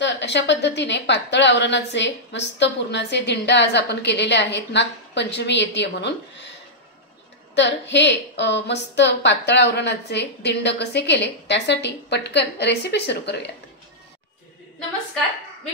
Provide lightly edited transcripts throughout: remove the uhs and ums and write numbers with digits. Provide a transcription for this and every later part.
तर अशा पद्धतीने पातळ आवरणाचे मस्त पुरणाचे दिंड आज आपण केलेले आहेत नागपंचमी येते म्हणून। तर हे मस्त पातळ आवरणाचे दिंड कसे केले त्यासाठी पटकन रेसिपी सुरू करूयात। नमस्कार, मी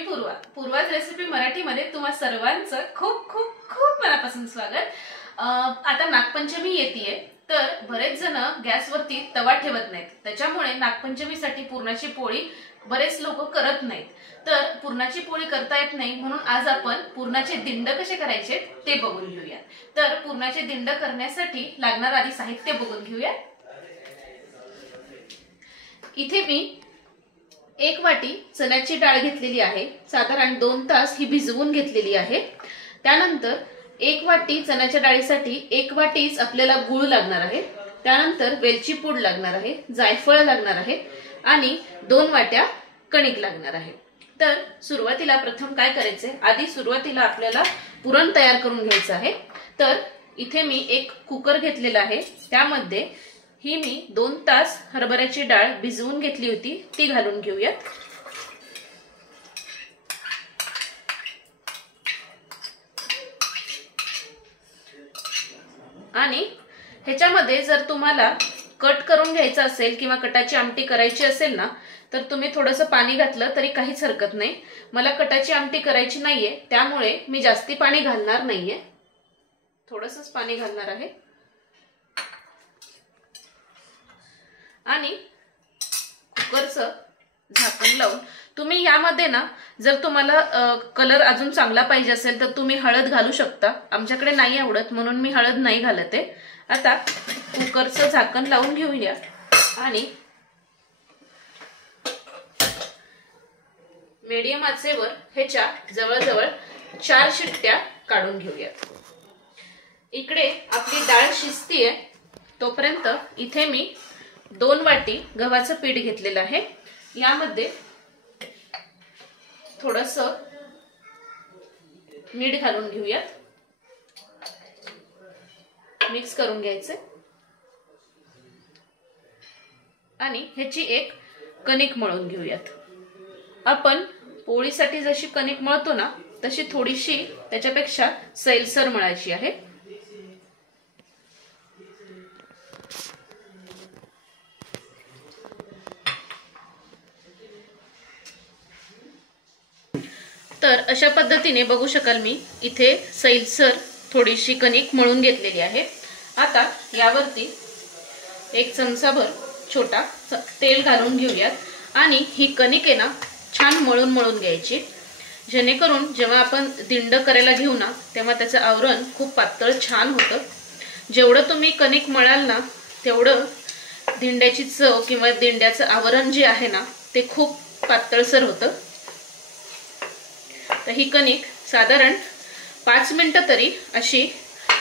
पूर्वाज रेसिपी मराठीमध्ये तुम्हा सर्वांचं खूप खूप खूप मनापासून स्वागत। आता नागपंचमी येते तर बरेच जण गॅसवरती तवा ठेवत नाहीत, त्याच्यामुळे नागपंचमीसाठी पुरणाची पोळी बरेच लोक करत नाहीत। तर पुरणाची पोळी करता येत नाही म्हणून आज आपण पुरणाचे दिंड कसे करायचे ते बघून घेऊया। तर पुरणाचे दिंड करण्यासाठी लागणार आधी साहित्य बघून घेऊया। इथे मी 1 वाटी चण्याची डाळ घेतलेली आहे, साधारण 2 तास ही भिजवून घेतलेली आहे। त्यानंतर 1 वाटी चण्याच्या डाळीसाठी 1 वाटीच आपल्याला गूळ लागणार आहे। त्यानंतर वेलची पूड लागणार आहे, जायफळ लागणार आहे आणि 2 वाट्या कणिक लागणार आहे। तर सुरुवातीला प्रथम काय करायचे, आधी सुरुवातीला आपल्याला पुरण तयार करून घ्यायचं आहे। तर इथे मी एक कुकर घेतलेला आहे, त्यामध्ये ही मी 2 तास हरभऱ्याची डाळ भिजवून घेतली होती ती घालून घेऊयात। आणि ह्याच्यामध्ये जर तुम्हाला कट करून घ्यायचं असेल किंवा कटाची आमटी करायची असेल ना तर तुम्ही थोडंसं पाणी घातलं तरी काहीच हरकत नाही। मला कटाची आमटी करायची नाहीये त्यामुळे मी जास्ती पाणी घालणार नाहीये, थोडंसंच पाणी घालणार आहे। आणि कुकरचं झाकण लावून तुम्ही यामध्ये ना जर तुम्हाला कलर अजून चांगला पाहिजे असेल तर तुम्ही हळद घालू शकता, आमच्याकडे नाही आवडत म्हणून मी हळद नाही घालत आहे। आता कुकरचं झाकण लावून घेऊया आणि मीडियम आचेवर ह्याच्या जवळजवळ 4 शिट्ट्या काढून घेऊयात। इकडे आपली डाळ शिजतीये तोपर्यंत इथे मी 2 वाटी गव्हाचं पीठ घेतलेलं आहे, यामध्ये थोडंसं मीठ घालून घेऊयात, मिक्स करून घ्यायचे आणि ह्याची एक कणिक मळून घेऊयात। आपण पोळीसाठी जशी कणिक मळतो ना तशी थोडीशी त्याच्यापेक्षा सैलसर मळायची आहे। तर अशा पद्धतीने बघू शकाल मी इथे सैलसर थोडीशी कणिक मळून घेतलेली आहे। आता यावरती 1 चमचाभर छोटा तेल घालून घेऊयात आणि ही कणिक आहे ना छान मळून मळून घ्यायची, जेणेकरून जेव्हा आपण दिंड करायला घेऊ ना तेव्हा त्याचं आवरण खूप पातळ छान होतं। जेवढं तुम्ही कणिक मळाल ना तेवढं दिंड्याची चव किंवा दिंड्याचं आवरण जे आहे ना ते खूप पातळसर होतं। तर ही कणिक साधारण 5 मिनिटं तरी अशी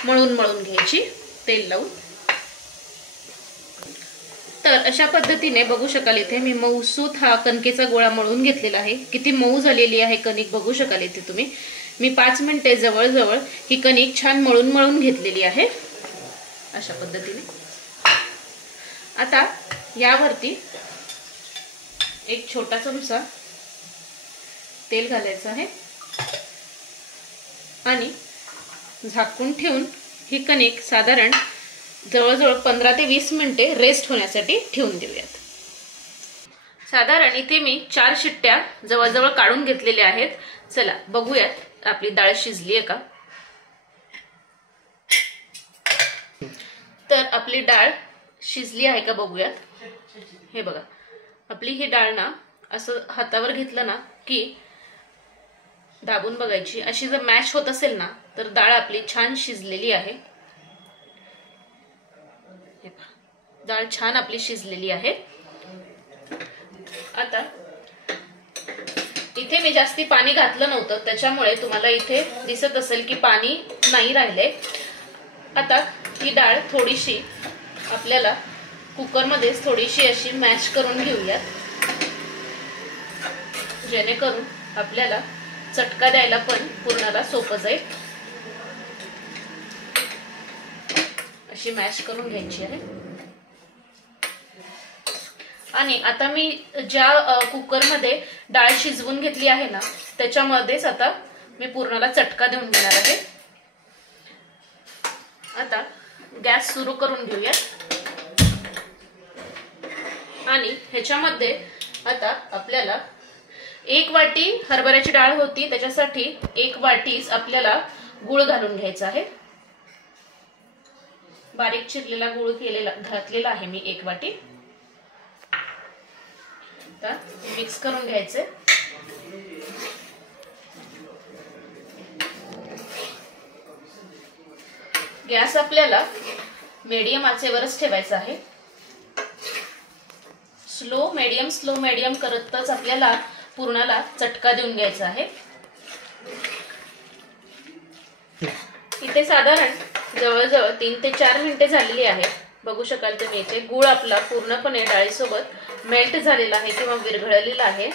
मळून मळून घ्यायची तेल लावून। तर अशा पद्धतीने बघू शकाल इथे मी मऊसूत हा कणकेचा गोळा मळून घेतलेला आहे। किती मऊ झालेली आहे कणिक बघू शकाल इथे तुम्ही। मी 5 मिनिटे जवळजवळ ही कणिक छान मळून मळून घेतलेली आहे अशा पद्धतीने। आता यावरती 1 छोटा चमचा तेल घालायचं आहे आणि झाकून ठेवून ही कणिक साधारण जवळजवळ 15 ते 20 मिनिटे रेस्ट होण्यासाठी ठेवून देऊयात। साधारण इथे मी 4 शिट्ट्या जवळजवळ काढून घेतलेल्या आहेत। चला बघूयात आपली डाळ शिजली आहे का। तर आपली डाळ शिजली आहे का बघूयात। हे बघा, आपली ही डाळ ना असं हातावर घेतलं ना की दाबून बघायची, अशी जर मॅश होत असेल ना तर डाळ आपली छान शिजलेली आहे। डाळ छान आपली शिजलेली आहे। आता इथे मी जास्ती पाणी घातलं नव्हतं त्याच्यामुळे तुम्हाला इथे दिसत असेल की पाणी नाही राहिले। आता ही डाळ थोडीशी आपल्याला कुकरमध्येच थोडीशी अशी मॅश करून घेऊयात, जेणेकरून आपल्याला चटका द्यायला पण पुरणाला सोपं जाईल। अशी मॅश करून घ्यायची आहे। आणि आता मी ज्या कुकरमध्ये डाळ शिजवून घेतली आहे ना त्याच्यामध्येच आता मी पूर्णाला चटका देऊन घेणार आहे। आता गॅस सुरू करून घेऊया आणि ह्याच्यामध्ये आता आपल्याला 1 वाटी हरभऱ्याची डाळ होती त्याच्यासाठी 1 वाटीच आपल्याला गूळ घालून घ्यायचा आहे। बारीक चिरलेला गूळ घातलेला आहे मी 1 वाटी। आता मिक्स करून घ्यायचे। गॅस आपल्याला मीडियम आचेवरच ठेवायचा आहे। स्लो मीडियम करतच आपल्याला पूर्णाला चटका देऊन घ्यायचा आहे। इथे साधारण जवळजवळ 3 ते 4 मिनिटे झालेली आहे। बघू शकाल तुम्ही इथे गूळ आपला पूर्णपणे डाळीसोबत मेल्ट झालेला आहे किंवा विरघळलेला आहे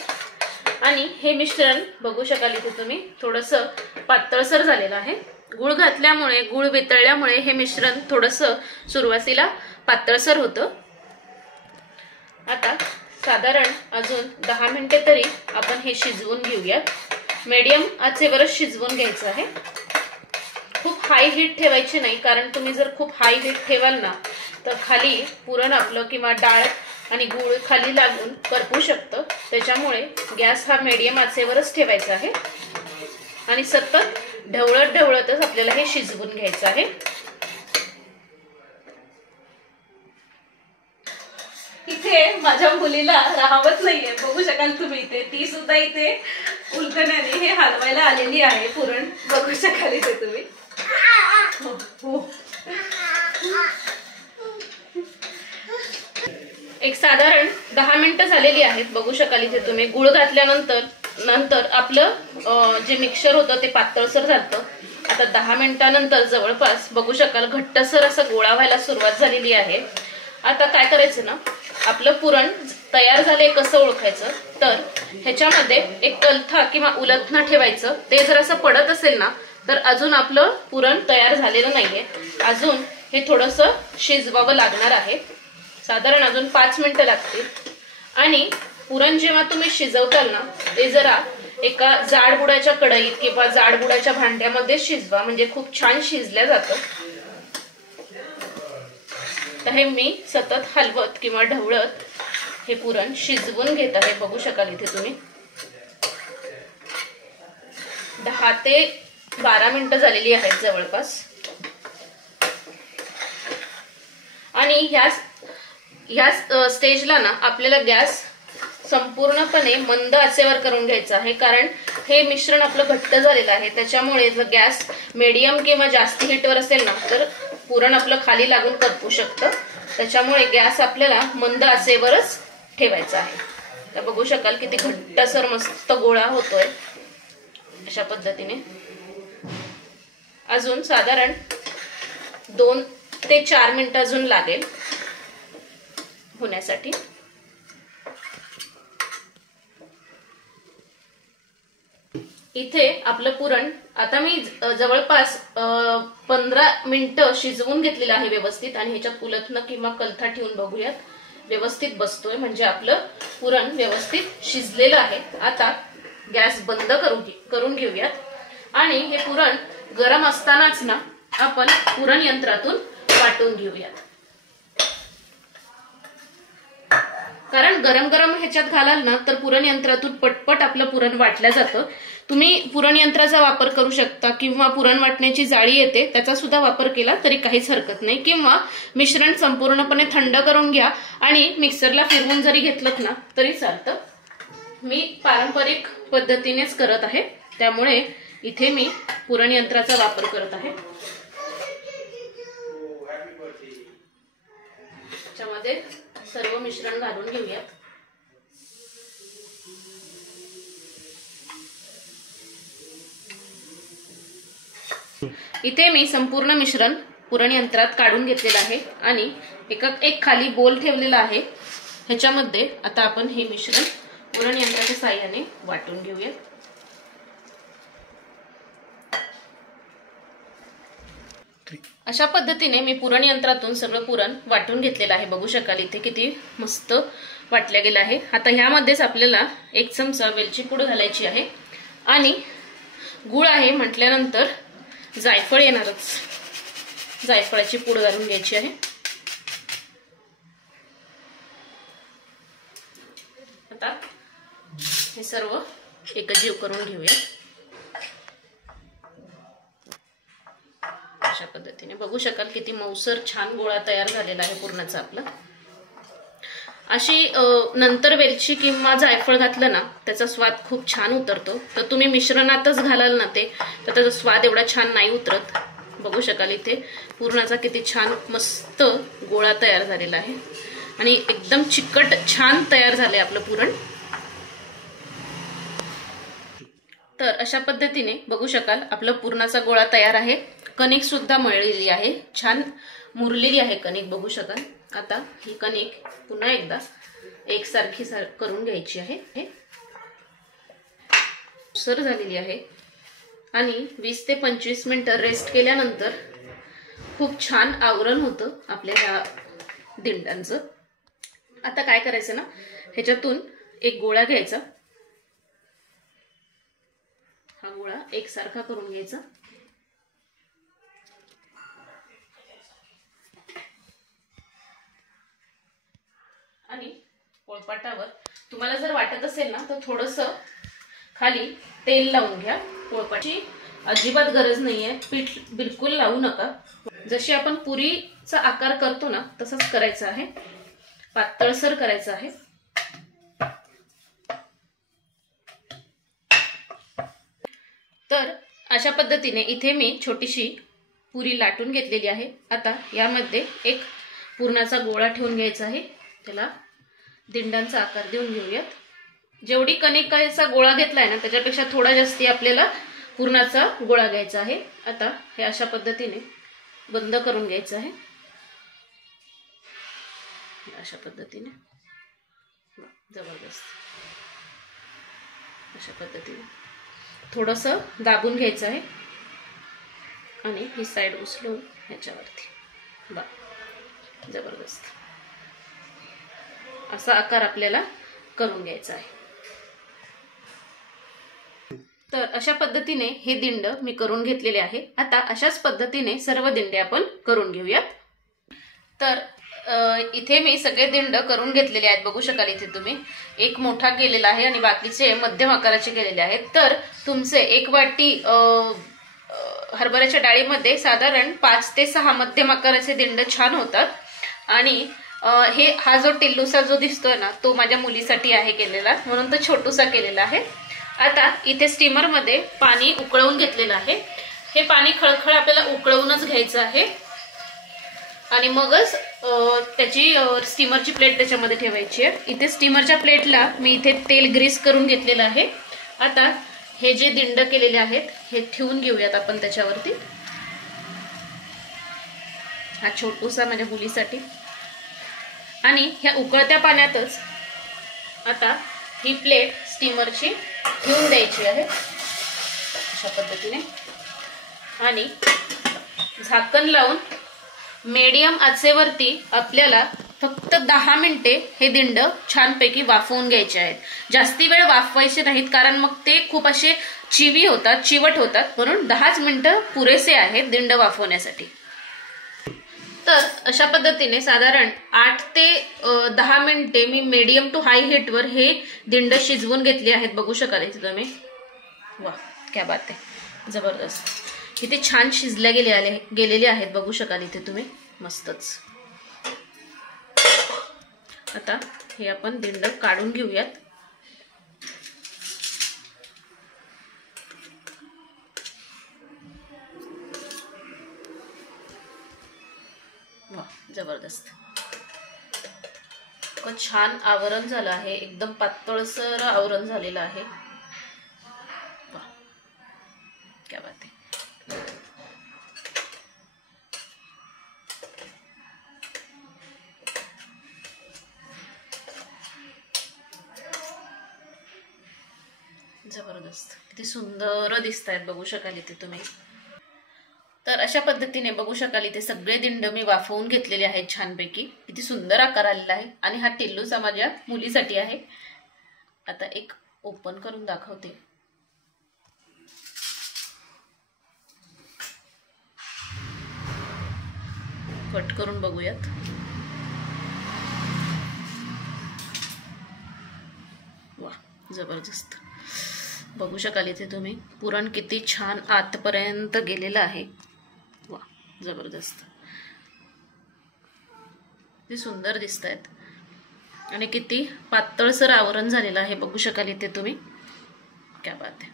आणि हे मिश्रण बघू शकाल इथे तुम्ही थोडंसं पातळसर झालेलं आहे। गूळ घातल्यामुळे गूळ वितळल्यामुळे हे मिश्रण थोडंसं सुरुवातीला पातळसर होतं। आता साधारण अजून 10 मिनिटे तरी आपण हे शिजवून घेऊया। मीडियम आचेवरच शिजवून घ्यायचं आहे। खूप हाय हीट ठेवायची नाही कारण तुम्ही जर खूप हाय हीट ठेवाल ना तर खाली पुरण आपलं किंवा डाळ आणि गूळ खाली लागून करपू शकतं। त्याच्यामुळे गॅस हा मीडियम आचेवरच ठेवायचा आहे आणि सतत ढवळतच आपल्याला हे शिजवून घ्यायचं आहे। इथे माझ्या मुलीला राहवत नाहीये, बघू शकाल तुम्ही इथे ती सुद्धा इथे उलटण्याने हे हलवायला आलेली आहे पुरण, बघू शकाल इथे तुम्ही। एक साधारण 10 मिनिटं झालेली आहेत, बघू शकाल इथे तुम्ही। गूळ घातल्यानंतर आपलं जे मिक्सचर होतं ते पातळसर झालं। आता 10 मिनिटांनंतर जवळपास बघू शकाल घट्टसर असं गोळा व्हायला सुरुवात झालेली आहे। आता काय करायचं ना, आपलं पुरण तयार झाले कसं ओळखायचं तर ह्याच्यामध्ये एक कलथा किंवा उलथणं ठेवायचं। ते जर असं पडत असेल ना तर अजून आपलं पुरण तयार झालेलं नाहीये, अजून हे थोडंसं शिजवावं लागणार आहे। साधारण अजून 5 मिनिटं लागतील आणि पुरण जेव्हा तुम्ही शिजवताल ना ते जरा एका जाडबुडाच्या कढईत किंवा जाडबुडाच्या भांड्यामध्ये शिजवा, म्हणजे खूप छान शिजलं जातं। तर हे मी सतत हलवत किंवा ढवळत हे पुरण शिजवून घेत आहे, बघू शकाल इथे तुम्ही। 10 ते 12 मिनिटं झालेली आहेत जवळपास आणि ह्या स्टेजला ना आपल्याला गॅस संपूर्णपणे मंद आचेवर करून घ्यायचं आहे कारण हे मिश्रण आपलं घट्ट झालेलं आहे। त्याच्यामुळे जर गॅस मीडियम किंवा जास्त हीटवर असेल ना तर पुरण आपलं खाली लागून करपू शकतं। त्याच्यामुळे गॅस आपल्याला मंद आचेवरच ठेवायचा आहे। तर बघू शकाल किती घट्टसर मस्त गोळा होतोय अशा पद्धतीने। अजून साधारण 2 ते 4 मिनिटं अजून लागेल होण्यासाठी। इथे आपलं पुरण आता मी जवळपास 15 मिनिटं शिजवून घेतलेलं आहे व्यवस्थित आणि ह्याच्यात उलथणं किंवा कलथा ठेवून बघूयात व्यवस्थित बसतोय, म्हणजे आपलं पुरण व्यवस्थित शिजलेलं आहे। आता गॅस बंद करून घेऊयात आणि हे पुरण गरम असतानाच ना आपण पुरण यंत्रातून वाटून घेऊयात, कारण गरम गरम ह्याच्यात घालाल ना तर पुरण यंत्रातून पटपट आपलं पुरण वाटलं जातं। तुम्ही पुरण यंत्राचा वापर करू शकता किंवा पुरण वाटण्याची जाळी येते त्याचा सुद्धा वापर केला तरी काहीच हरकत नाही, किंवा मिश्रण संपूर्णपणे थंड करून घ्या आणि मिक्सरला फिरवून जरी घेतलं ना तरी चालतं। मी पारंपरिक पद्धतीनेच करत आहे त्यामुळे इथे मी पुरण यंत्राचा वापर करत आहे। त्याच्यामध्ये सर्व मिश्रण घालून घेऊयात। इथे मी संपूर्ण मिश्रण पुरण यंत्रात काढून घेतलेलं आहे आणि एक खाली बोल ठेवलेला आहे। ह्याच्यामध्ये आता आपण हे मिश्रण पुरण यंत्राच्या साहाय्याने वाटून घेऊया। अशा पद्धतीने मी पुरण यंत्रातून सगळं पुरण वाटून घेतलेलं आहे, बघू शकाल इथे किती मस्त वाटल्या गेला आहे। आता ह्यामध्येच आपल्याला 1 चमचा वेलची पूड घालायची आहे आणि गूळ आहे म्हटल्यानंतर जायफळ येणारच, जायफळाची पूड घालून घ्यायची आहे। आता हे सर्व एकजीव करून घेऊया। अशा पद्धतीने बघू शकाल किती मऊसर छान गोळा तयार झालेला आहे पुरणाचा आपला। अशी नंतर वेलची किंवा जायफळ घातलं ना त्याचा स्वाद खूप छान उतरतो। तर तुम्ही मिश्रणातच घालाल ना ते तर त्याचा स्वाद एवढा छान नाही उतरत। बघू शकाल इथे पुरणाचा किती छान मस्त गोळा तयार झालेला आहे आणि एकदम चिकट छान तयार झाले आपलं पुरण। तर अशा पद्धतीने बघू शकाल आपलं पुरणाचा गोळा तयार आहे। कणिक सुद्धा मळलेली आहे, छान मुरलेली आहे कणिक बघू शकाल। आता ही कणिक पुन्हा एकदा एकसारखी करून घ्यायची आहे। सर झालेली आहे आणि 20 ते 25 मिनिटं रेस्ट केल्यानंतर खूप छान आवरण होतं आपल्या ह्या दिंडांचं। आता काय करायचं ना, ह्याच्यातून एक गोळा घ्यायचा, हा गोळा एकसारखा करून घ्यायचा आणि पोळपाटावर तुम्हाला जर वाटत असेल ना तर थोडंसं खाली तेल लावून घ्या। पोळपाटाची अजिबात गरज नाहीये, पीठ बिलकुल लावू नका। जशी आपण पुरीचा आकार करतो ना तसंच करायचं आहे, पातळसर करायचं आहे। तर अशा पद्धतीने इथे मी छोटीशी पुरी लाटून घेतलेली आहे। आता यामध्ये एक पुरणाचा गोळा ठेवून घ्यायचा आहे, त्याला दिंडांचा आकार देऊन घेऊयात। जेवढी कणिकाचा गोळा घेतलाय ना त्याच्यापेक्षा थोडा जास्ती आपल्याला पुरणाचा गोळा घ्यायचा आहे। आता हे अशा पद्धतीने बंद करून घ्यायचं आहे, अशा पद्धतीने जबरदस्त अशा पद्धतीने थोडंसं दाबून घ्यायचं आहे आणि ही साइड उचलून ह्याच्यावरती बघ, जबरदस्त असा आकार आपल्याला करून घ्यायचा आहे। तर अशा पद्धतीने हे दिंड मी करून घेतलेले आहे। आता अशाच पद्धतीने सर्व दिंडे आपण करून घेऊयात। तर इथे मी सगळे दिंड करून घेतलेले आहेत, बघू शकाल इथे तुम्ही एक मोठा केलेला आहे आणि बाकीचे मध्यम आकाराचे केलेले आहेत। तर तुमचे 1 वाटी हरभऱ्याच्या डाळीमध्ये साधारण 5 ते 6 मध्यम आकाराचे दिंड छान होतात। आणि हा जो टिल्लूसा जो दिसतोय ना तो माझ्या मुलीसाठी आहे केलेला, म्हणून तो छोटूसा केलेला आहे। आता इथे स्टीमर मध्ये पाणी उकळवून घेतलेलं आहे, हे पाणी खळखळ आपल्याला उकळवूनच घ्यायचं आहे आणि मगच त्याची स्टीमरची प्लेट त्याच्यामध्ये ठेवायची आहे। इथे स्टीमरच्या प्लेटला मी इथे तेल ग्रीस करून घेतलेलं आहे। आता हे जे दिंड केलेले आहेत हे ठेवून घेऊयात आपण त्याच्यावरती, हा छोटूसा माझ्या मुलीसाठी। आणि ह्या उकळत्या पाण्यातच आता ही प्लेट स्टीमरची ठेवून द्यायची आहे अशा पद्धतीने आणि झाकण लावून मीडियम आचेवरती आपल्याला फक्त 10 मिनिटे हे दिंड छानपैकी वाफवून घ्यायचे आहेत। जास्ती वेळ वाफवायचे नाहीत कारण मग ते खूप असे चिवट होतात, म्हणून 10 मिनिटं पुरेसे आहेत दिंड वाफवण्यासाठी। तर अशा पद्धतीने साधारण 8 ते 10 मिनिटे मी मीडियम टू हाय हीटवर हे दिंड शिजवून घेतले आहेत, बघू शकाल इथे तुम्ही। वा क्या बात आहे, जबरदस्त किती छान शिजल्या गेलेले आहेत बघू शकाल इथे तुम्ही, मस्तच। आता हे आपण दिंड काढून घेऊयात। वा जबरदस्त, खूप छान आवरण झालं आहे, एकदम पातळसर आवरण झालेलं आहे। वा क्या बात आहे। जबरदस्त, किती सुंदर दिसत आहेत बघू शकाल इथे तुम्ही। तर अशा पद्धतीने बघू शकाल इथे सगळे दिंड मी वाफवून घेतलेले आहेत छानपैकी. किती सुंदर आकार आलेला आहे. आणि हा टिल्लूचा माझ्या मुलीसाठी आहे. आता एक ओपन करून दाखवते. कट करून बघूयात. वा, जबरदस्त. बघू शकाल इथे तुम्ही पुरण किती छान आतपर्यंत गेलेलं आहे. वा, जबरदस्त. किती सुंदर दिसत आहेत आणि किती पातळसर आवरण झालेलं आहे. बघू शकाल इथे तुम्ही. क्या बात आहे.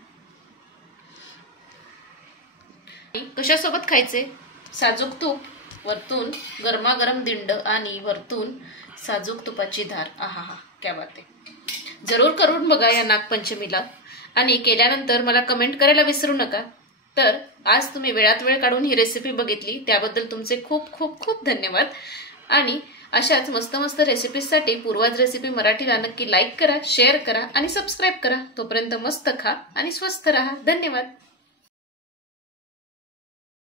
कशासोबत खायचे? साजूक तूप, वरतून गरमागरम दिंड आणि वरतून साजूक तुपाची धार. आहा, क्या बात आहे. जरूर करून बघा या नागपंचमीला. आणि केल्यानंतर मला कमेंट करायला विसरू नका. तर आज तुम्ही वेळात वेळ काढून ही रेसिपी बघितली त्याबद्दल तुमचे खूप खूप खूप धन्यवाद. आणि अशाच मस्त मस्त रेसिपीजसाठी पूर्वाज रेसिपी मराठीला नक्की लाईक करा, शेअर करा आणि सबस्क्राईब करा. तोपर्यंत मस्त खा आणि स्वस्थ राहा. धन्यवाद.